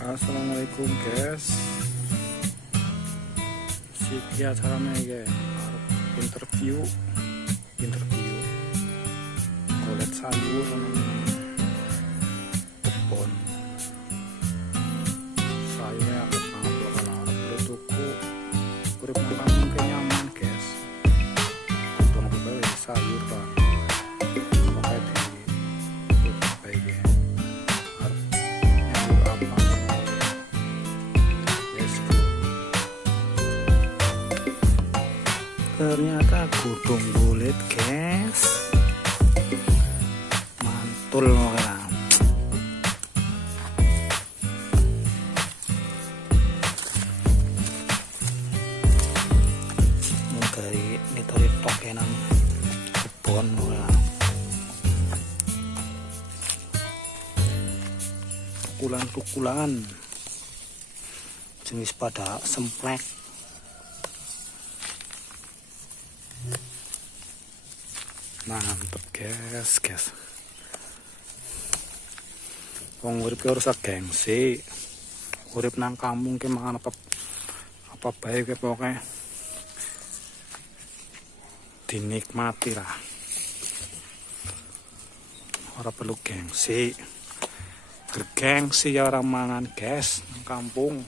Assalamualaikum guys. Siki acaranya ya interview golet sayur kebon sayurnya akeh banget bakal arep tuku urip nang kampung ke nyaman guys. Untung bae sayur Pak. Pakai di baik ya. Ternyata godong bulet guys, mantul orang. Dari ini tarik tokenan kebon orang. Tukulan jenis pada semplek. Mantep guys. Wong urip harus gengsi. Urip nang kampung ki mangan apa bae ki pokoke dinikmati lah. Ora perlu gengsi. Gergengsi ya orang mangan guys nang kampung.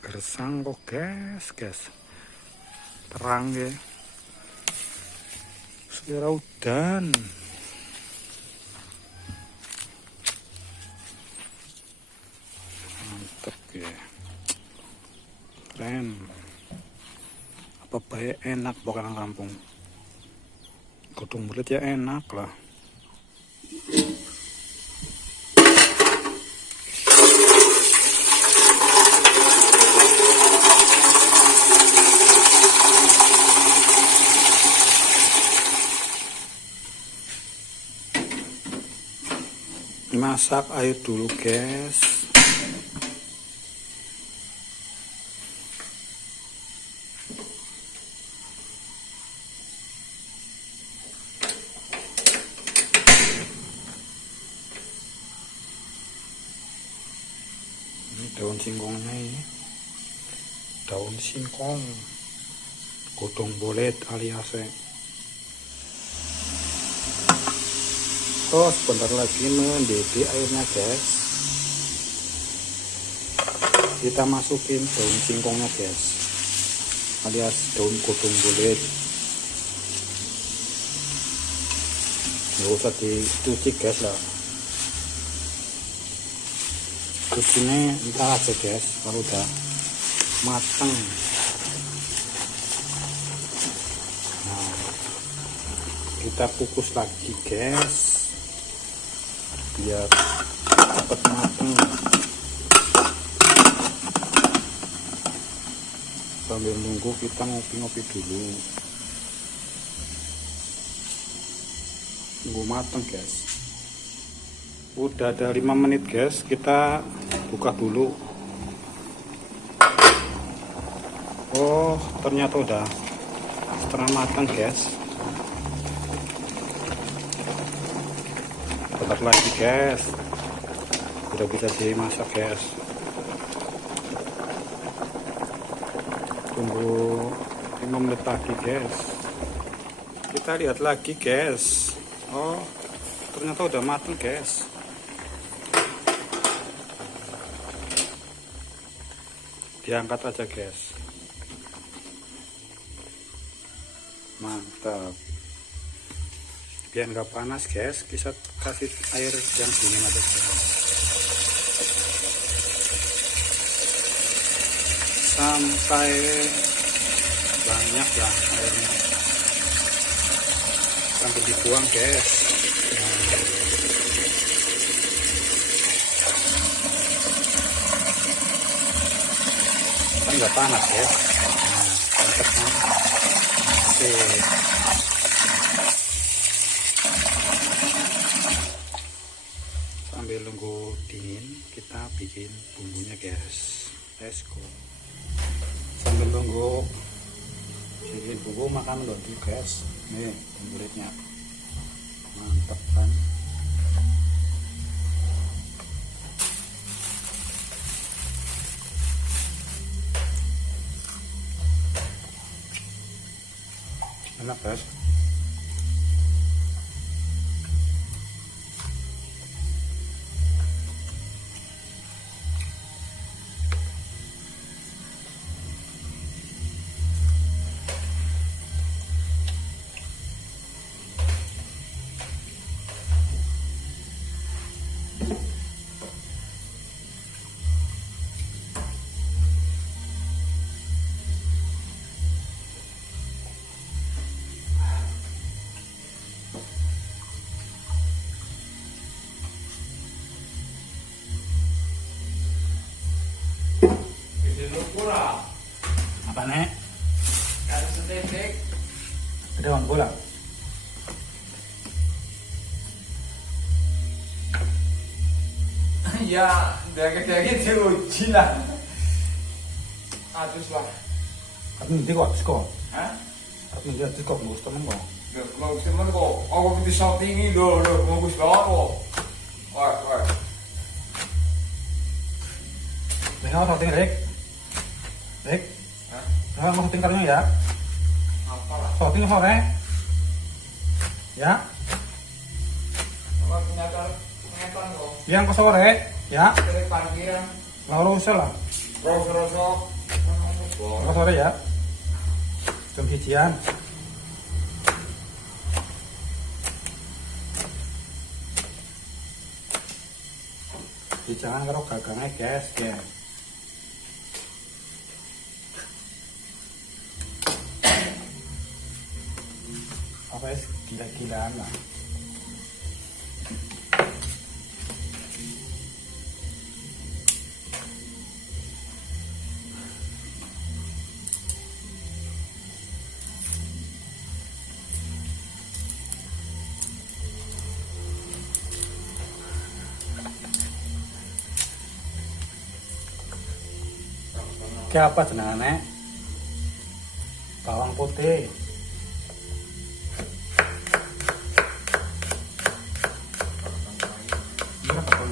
Gersang kok guys terang ya sekira udan mantep ya keren apa baik enak pokoknya kampung godong bulet ya enak lah. Masak air dulu guys. Ini daun singkongnya ini. Daun singkong. Godong bulet alias. Oh, sebentar lagi mendidih airnya guys. Kita masukin daun singkongnya guys, alias daun godong bulet. Nggak usah dicuci guys lah. Cucinya entar aja guys kalau udah matang. Nah, kita kukus lagi guys biar cepat matang. Sambil nunggu kita ngopi-ngopi dulu, nunggu matang guys. Udah ada 5 menit guys, kita buka dulu. Oh ternyata udah setengah matang guys. Bentar lagi guys udah bisa dimasak guys. Tunggu 5 menit lagi guys, kita lihat lagi guys. Oh ternyata udah matang guys. Diangkat aja guys. Mantap. Biar nggak panas guys, kita kasih air yang dingin aja guys. Sampai banyak lah airnya, sampai dibuang guys. Kan nggak panas guys. Mantap kan? Oke. Sambil nunggu dingin kita bikin bumbunya guys. Let's go. Sambil nunggu ibuku makan lontong guys. Nih kulitnya mantep kan. Enak guys. Apa nek? Ada sedetik. Ada uang bola. Ya, daging-daging diuji lah. Atus lah. Tapi nanti kok sekolah. Hah? Tapi nanti kok nggak temen kok. Bagus teman kok. Aku itu shooting ini loh, bagus banget kok. Wah. Dengar shooting Rick. Rick. Hah? Dengar mau shooting karena ya. Apa lah? Shooting sore. Ya. Apa penyataan kok? Yang ke sore. Ya. Dari parkiran. Nggak usah lah. Rosok. Ke sore ya. Jam hijian. Jangan karo gagangnya guys. Apa ya gila-gilaan lah. Kayak apa jenengannya? Bawang putih. Ini apa pun?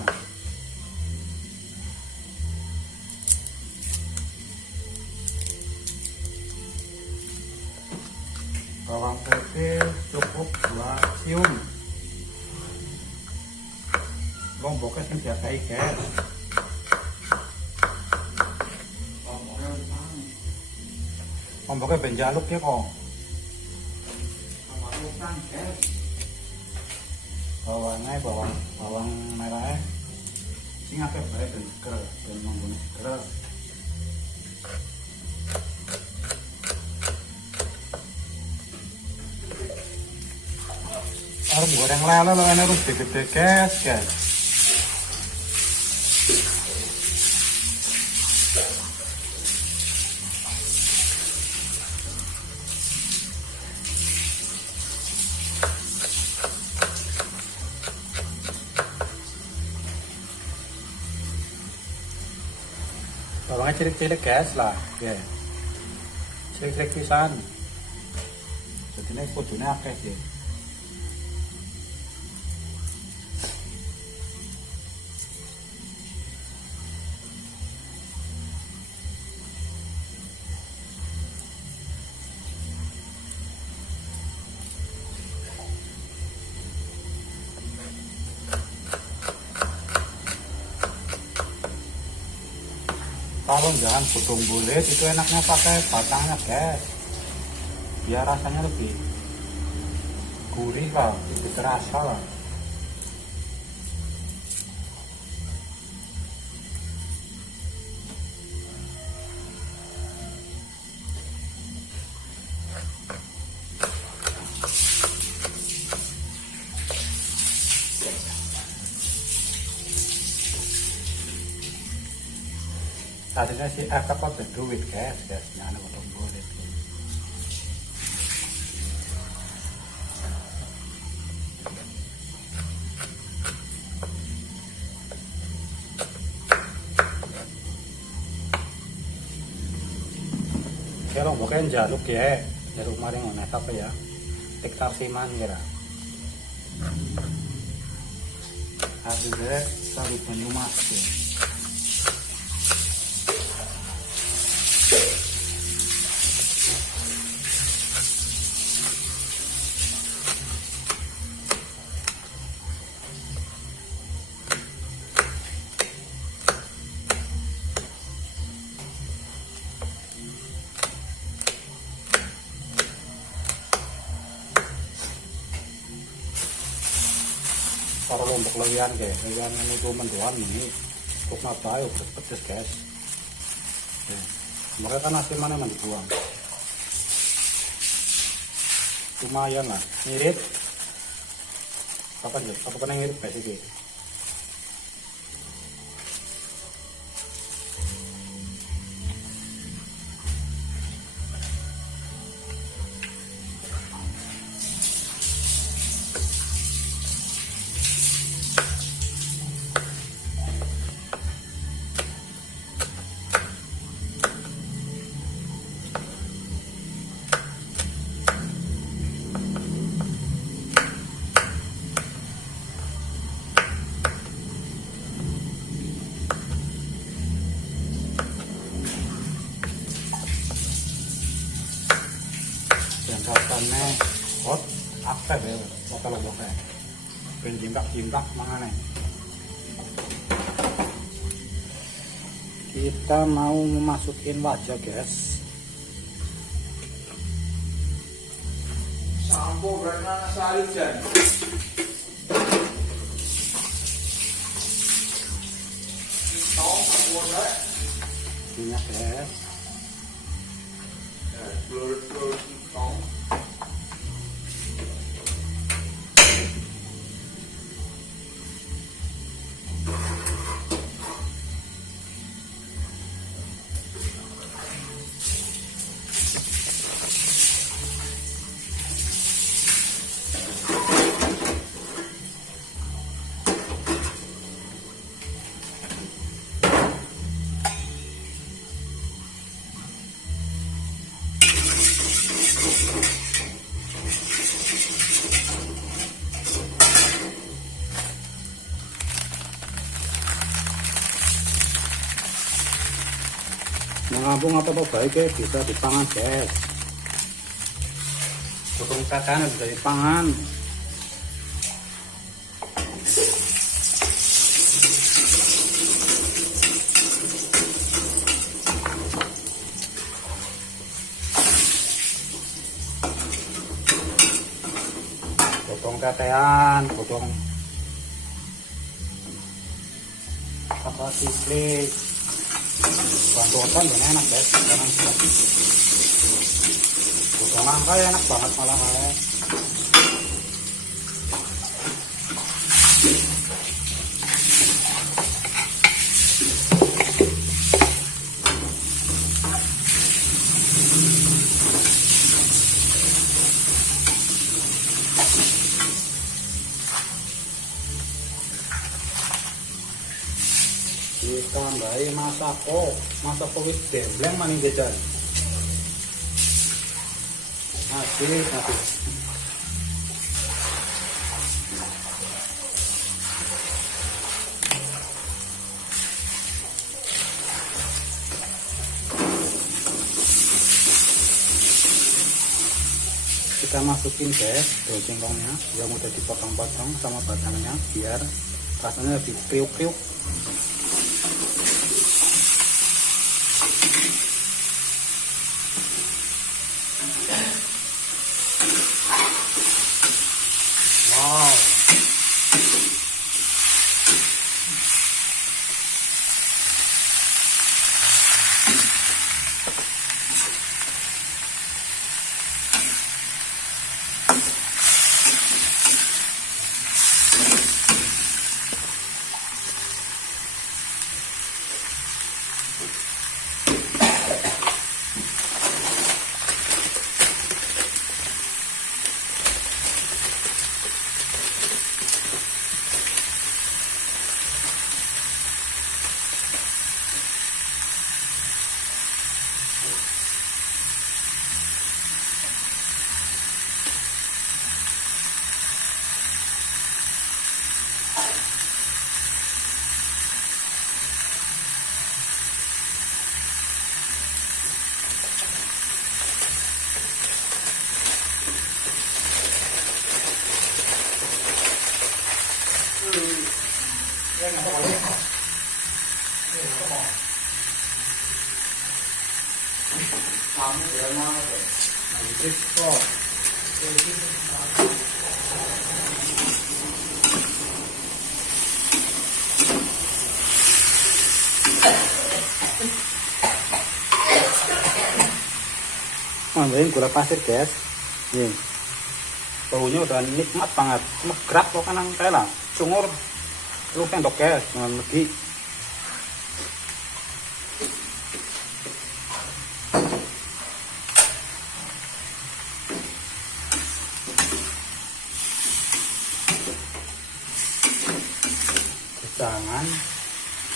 Bawang putih cukup 2 siung. Lomboknya sing diakai guys. Lomboknya benjaluk ya kok. Bawang merahnya sing akeh bae ben seger, ben manggone seger. Arep goreng lele lo ini harus gede-gede guys. Bawangnya cilik-cilik guys lah, ya. Cilik-cilik pisan. Jadi ini kudune akeh sih. Kalau jangan potong bulat itu enaknya pakai batangnya guys, biar rasanya lebih gurih lah, lebih terasa lah. Tadinya si Eka kok duit guys, nyana potong bulat. Kalau bukan jaluk ya. jeruk maring onek apa ya tiktar siman kira habis deh salut banyu mas ya. Para lombok lewian guys, lewian ini tuh mendoan ini untuk apa ya pedes guys. Mereka kan nasi mana yang dibuang. Lumayan lah, mirip. Apa aja? Apa kena mirip guys ini? Rasanya hot aktif ya lokal lokal penjimbak mana kita mau memasukin wajah guys Sampo karena sayur jan. Tahu apa minyak guys telur tahu. mengambung apa baik ya bisa dipangan guys potong kacang bisa dipangan potong tetean potong apa sislik bantuan dan enak guys kanan potong nangka ya enak banget malah ya. Ditambahi masako wis dembleng maning jajan habis kita masukin guys daun singkongnya yang udah dipotong-potong sama batangnya biar rasanya lebih kriuk-kriuk. Wow. Crispo. Nambahin gula pasir guys. Nih, baunya udah nikmat banget. Megrak kok kanang kayak lah. Cungur, lu sendok guys, jangan lagi. Jangan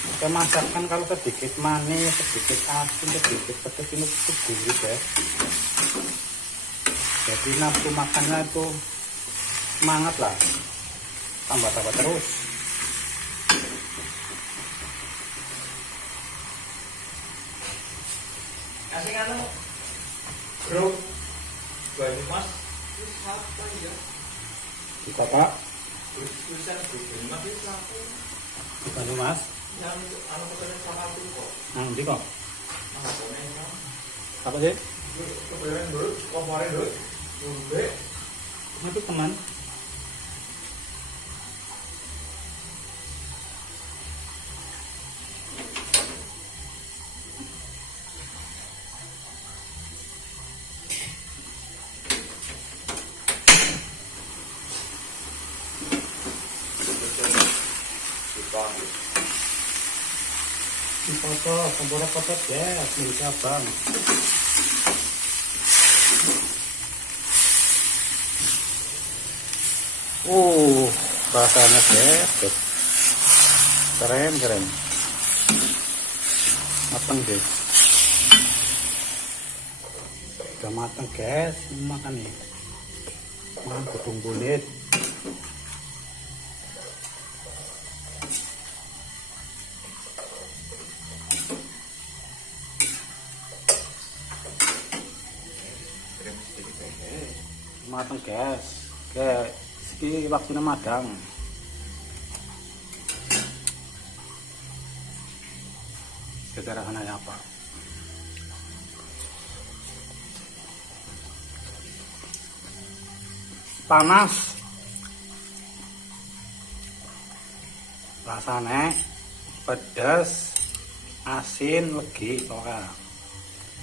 kita masakkan kalau sedikit manis, sedikit asin, sedikit pedas ini cukup gurih guys. Jadi nafsu makannya itu semangat lah, tambah terus. Kasih anu, bro, banyak mas, terus apa ya? Kita pak, Tulisan bro, banyak mas itu apa? bantu mas. Yang anu pesan sama aku kok. Nanti kok. Mas bonenya. Apa sih? Kebetulan dulu, komporen dulu, udah. Itu teman. Foto, kompor foto ya, milik abang. Rasanya bebek. Keren. Matang deh. Udah matang guys, makan nih. Makan gedung kulit. Matang guys, kayak segi waktunya madang. Sederhananya apa? Panas, rasanya pedas, asin, legi, pokoknya.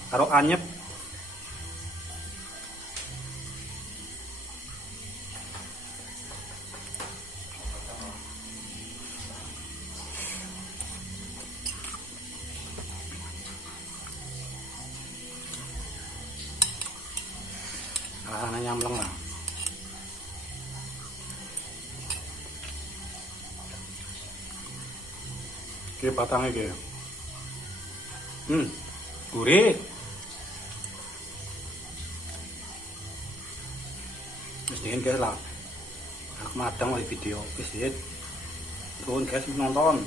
Karo anyep. Rasanya nyamleng lah. Oke, batangnya gitu. Gurih. Mestinya guys lah. Aku madang lagi video. Guys, turun guys nonton.